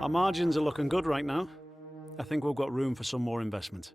Our margins are looking good right now. I think we've got room for some more investment.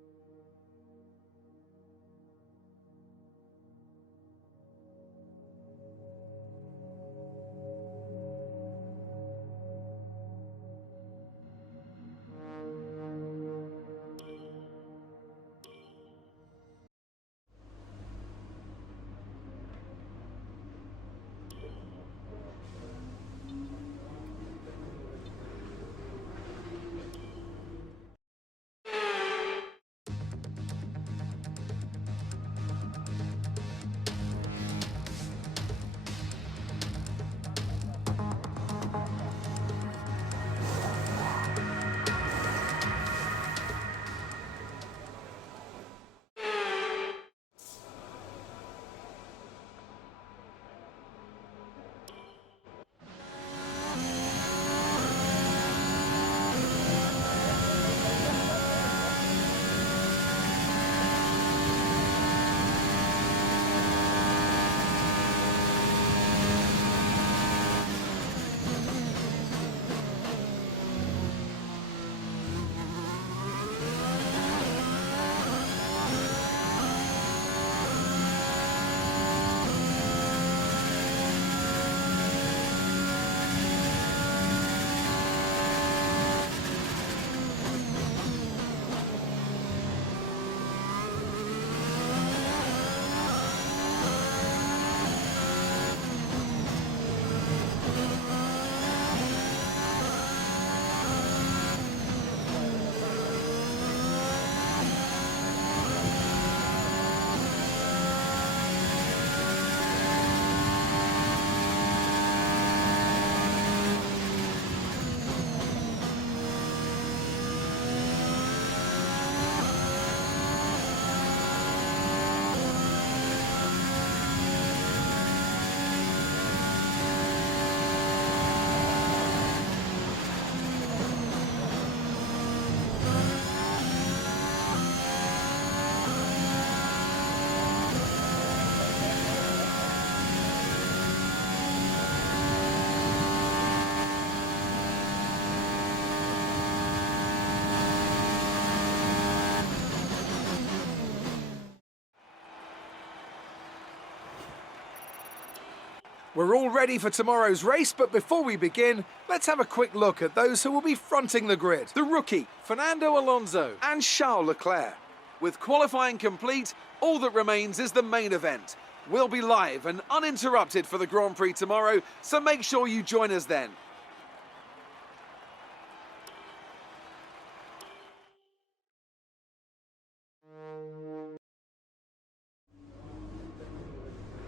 We're all ready for tomorrow's race, but before we begin, let's have a quick look at those who will be fronting the grid. The rookie, Fernando Alonso and Charles Leclerc. With qualifying complete, all that remains is the main event. We'll be live and uninterrupted for the Grand Prix tomorrow, so make sure you join us then.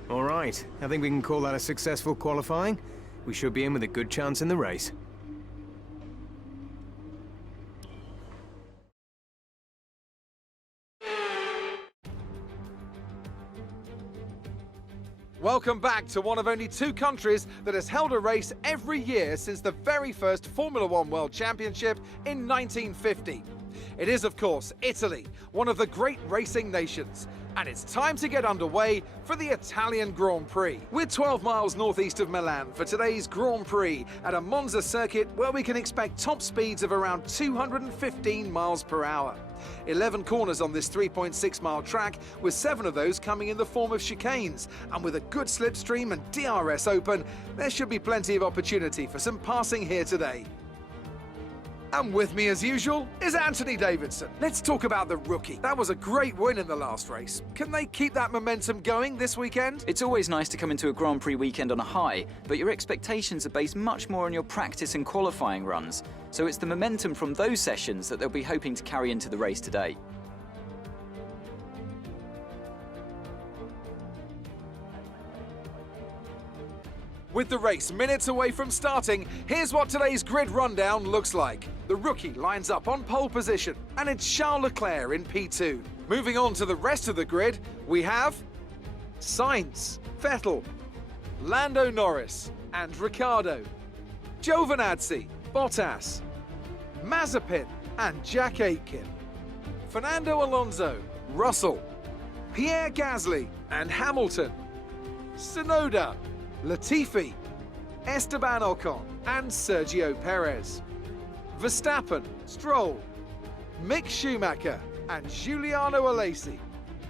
All right, I think we can call that a successful qualifying. We should be in with a good chance in the race. Welcome back to one of only two countries that has held a race every year since the very first Formula One World Championship in 1950. It is, of course, Italy, one of the great racing nations. And it's time to get underway for the Italian Grand Prix. We're 12 miles northeast of Milan for today's Grand Prix at a Monza circuit where we can expect top speeds of around 215 miles per hour. 11 corners on this 3.6-mile track, with 7 of those coming in the form of chicanes. And with a good slipstream and DRS open, there should be plenty of opportunity for some passing here today. And with me, as usual, is Anthony Davidson. Let's talk about the rookie. That was a great win in the last race. Can they keep that momentum going this weekend? It's always nice to come into a Grand Prix weekend on a high, but your expectations are based much more on your practice and qualifying runs. So it's the momentum from those sessions that they'll be hoping to carry into the race today. With the race minutes away from starting, here's what today's grid rundown looks like. The rookie lines up on pole position, and it's Charles Leclerc in P2. Moving on to the rest of the grid, we have Sainz, Vettel, Lando Norris and Ricciardo, Giovinazzi, Bottas, Mazepin and Jack Aitken, Fernando Alonso, Russell, Pierre Gasly and Hamilton, Tsunoda, Latifi, Esteban Ocon and Sergio Perez, Verstappen, Stroll, Mick Schumacher and Giuliano Alesi.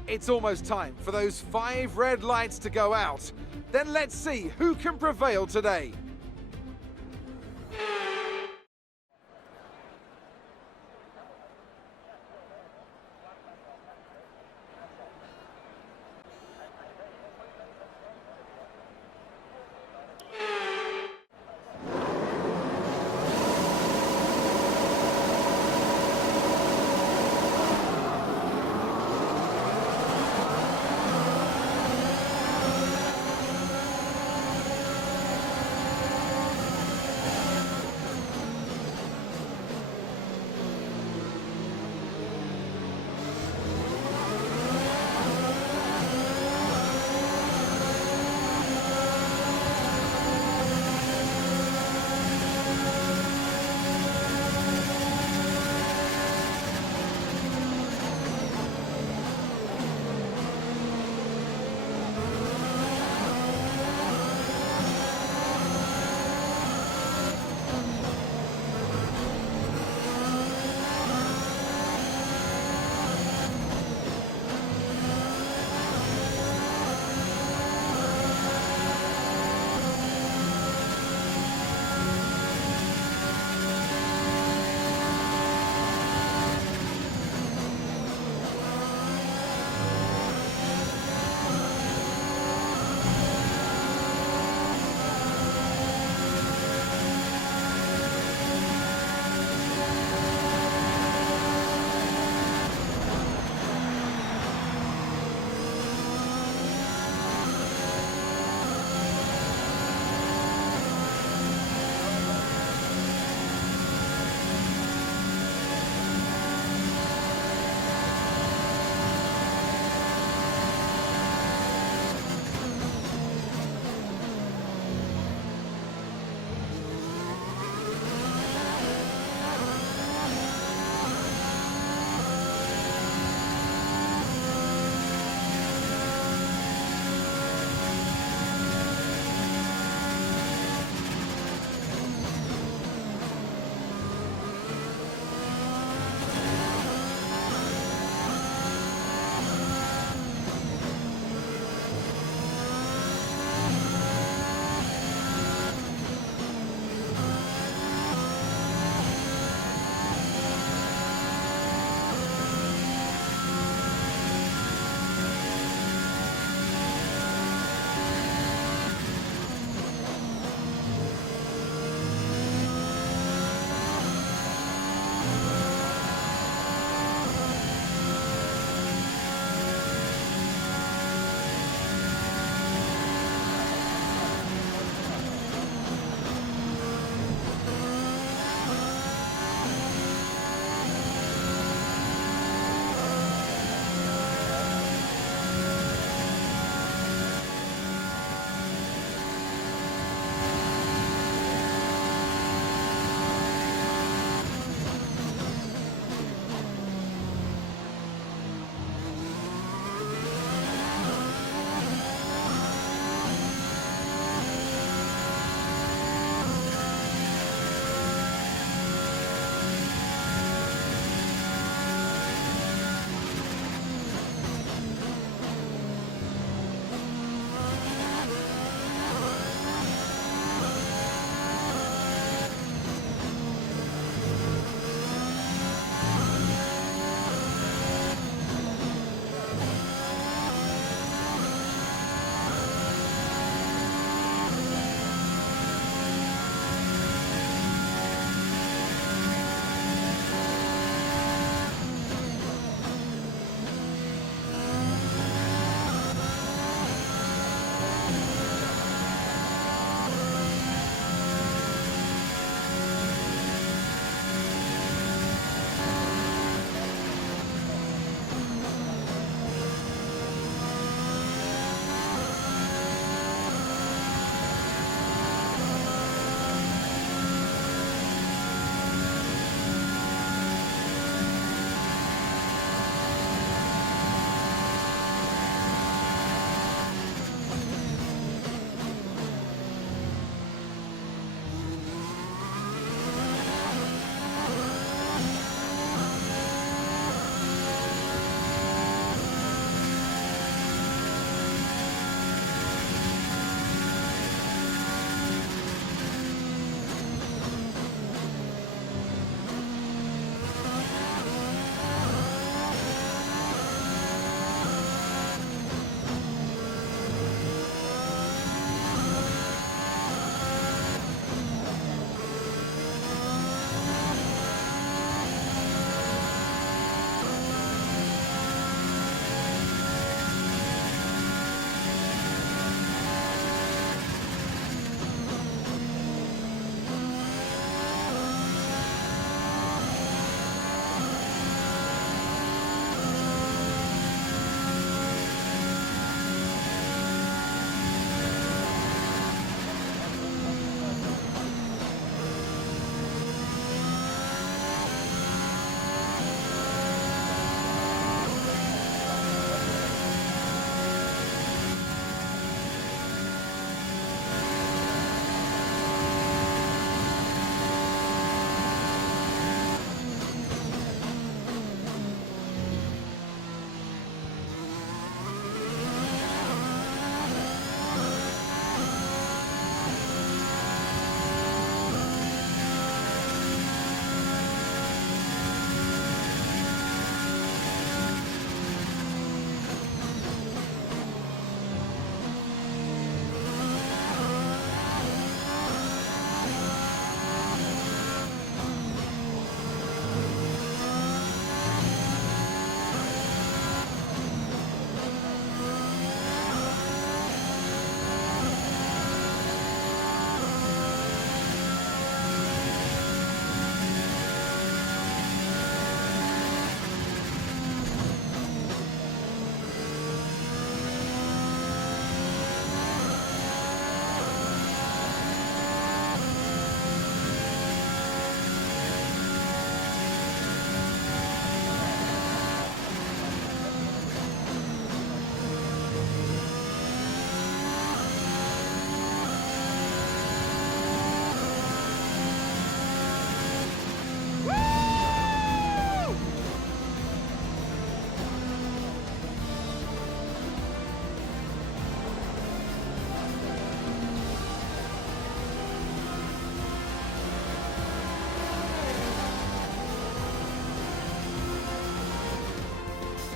It's almost time for those 5 red lights to go out. Then let's see who can prevail today.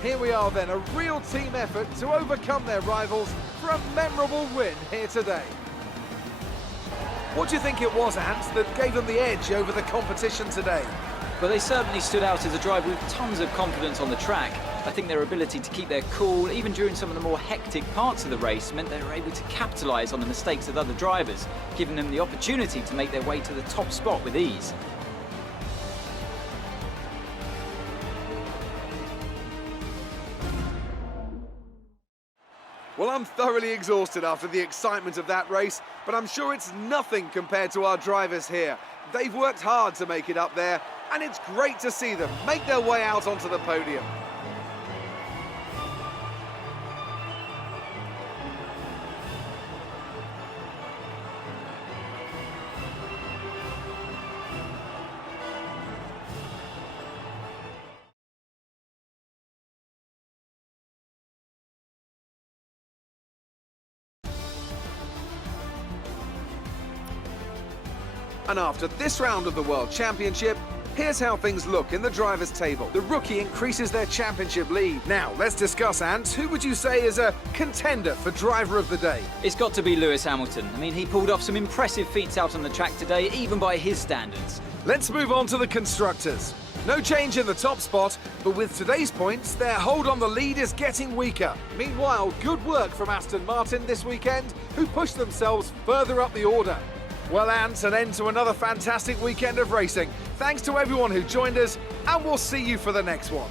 Here we are then, a real team effort to overcome their rivals for a memorable win here today. What do you think it was, Ant, that gave them the edge over the competition today? But they certainly stood out as a driver with tons of confidence on the track. I think their ability to keep their cool, even during some of the more hectic parts of the race, meant they were able to capitalise on the mistakes of other drivers, giving them the opportunity to make their way to the top spot with ease. Well, I'm thoroughly exhausted after the excitement of that race, but I'm sure it's nothing compared to our drivers here. They've worked hard to make it up there, and it's great to see them make their way out onto the podium. And after this round of the World Championship, here's how things look in the drivers' table. The rookie increases their championship lead. Now, let's discuss, Ant. Who would you say is a contender for driver of the day? It's got to be Lewis Hamilton. I mean, he pulled off some impressive feats out on the track today, even by his standards. Let's move on to the constructors. No change in the top spot, but with today's points, their hold on the lead is getting weaker. Meanwhile, good work from Aston Martin this weekend, who pushed themselves further up the order. Well, Ant, an end to another fantastic weekend of racing. Thanks to everyone who joined us, and we'll see you for the next one.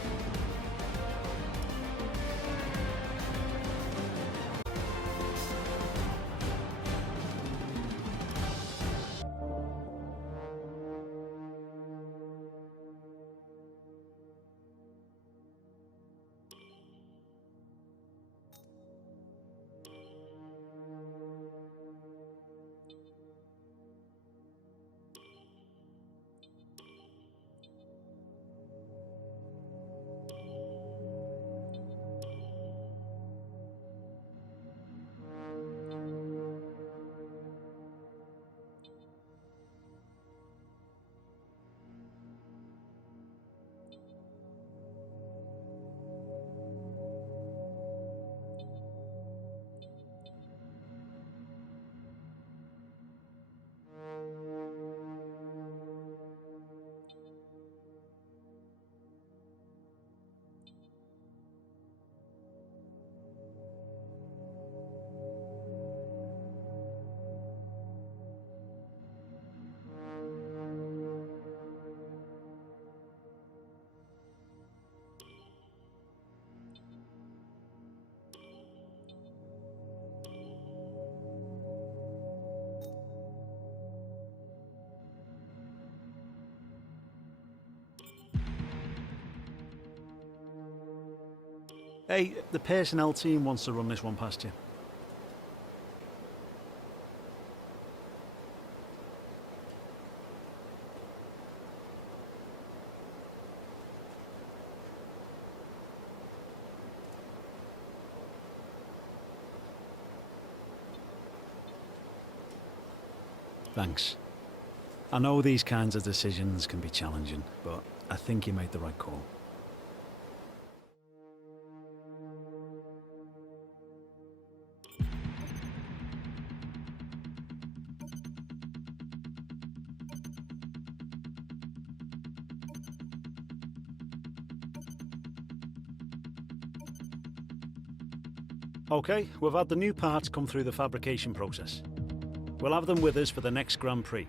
Hey, the personnel team wants to run this one past you. Thanks. I know these kinds of decisions can be challenging, but I think you made the right call. Okay, we've had the new parts come through the fabrication process. We'll have them with us for the next Grand Prix.